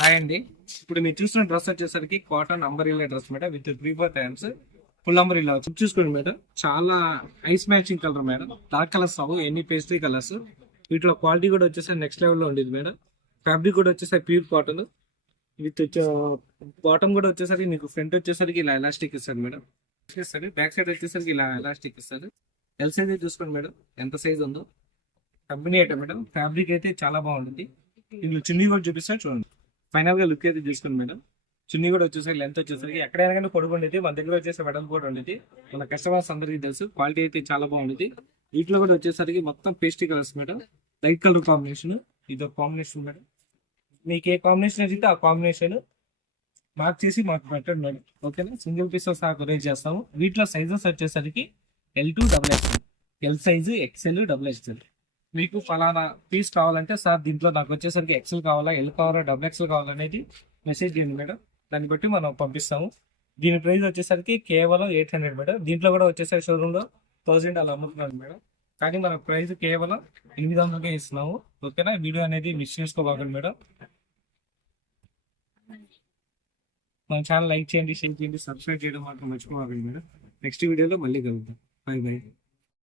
Hi అండి. ఇప్పుడు మీరు చూసిన డ్రెస్ వచ్చేసరికి cotton umbrella dress madam with 3/4 hands full umbrella చూసుకోండి మేడం. చాలా ice matching colour madam. Dark colours అవు ఎన్ని పేస్ట్రీ కలర్స్. వీటిలో క్వాలిటీ కూడా వచ్చేసరికి నెక్స్ట్ లెవెల్లో ఉండేది మేడం. ఫ్యాబ్రిక్ కూడా వచ్చేసరికి ప్యూర్ కాటన్ విత్ బాటమ్ కూడా వచ్చేసరికి మీకు ఫ్రంట్ వచ్చేసరికి ఇలా ఎలాస్టిక్ ఇస్తారు మేడం. ఇస్తారు బ్యాక్ సైడ్ వచ్చేసరికి ఇలా ఎలాస్టిక్ ఇస్తారు. ఎల్ సైజ్ చూసుకోండి మేడం ఎంత సైజ్ ఉందో. Company item madam. ఫ్యాబ్రిక్ అయితే చాలా బాగుంటుంది. ఇందులో చున్నీ కూడా చూపిస్తాను చూడండి. ఫైనల్ గా లుక్ అయితే చూసుకోండి మేడం. చున్నీ కూడా వచ్చేసరికి లెంత్ వచ్చేసరికి ఎక్కడైనా కానీ పొడుగు ఉండేది, మన దగ్గర వచ్చేసి వెడల్ కూడా ఉండేది. మన కస్టమర్స్ అందరికీ తెలుసు. క్వాలిటీ అయితే చాలా బాగుండేది. వీటిలో కూడా వచ్చేసరికి మొత్తం pastry colours madam. Light colour combination. ఇది ఒక కాంబినేషన్ మేడం. మీకు ఏ కాంబినేషన్ అయితే ఆ కాంబినేషన్ మార్క్ చేసి మాకు పెట్టండి మేడం. ఓకేనా. సింగిల్ పీస్ సహా కొరియర్ చేస్తాము. వీటిలో సైజెస్ వచ్చేసరికి L2 XXL, L size XL XXL. మీకు ఫలానా పీస్ కావాలంటే సార్ దీంట్లో నాకు వచ్చేసరికి ఎక్సెల్ కావాలా, ఎల్ కావాలా, XXL కావాలా అనేది మెసేజ్ చేయండి మేడం. దాన్ని బట్టి మనం పంపిస్తాము. దీని ప్రైస్ వచ్చేసరికి కేవలం 800 మేడం. దీంట్లో కూడా వచ్చేసరికి షోరూంలో 1000 అలా అమ్ముతున్నాను మేడం. కానీ మన ప్రైస్ కేవలం 800కే ఇస్తున్నాము. ఓకేనా. వీడియో అనేది మిస్ చేసుకోబాకండి మేడం. మన ఛానల్ లైక్ చేయండి, షేర్ చేయండి, సబ్స్క్రైబ్ చేయడం మాత్రం మర్చిపోకండి మేడం. నెక్స్ట్ వీడియోలో మళ్ళీ కలుద్దాం. By by.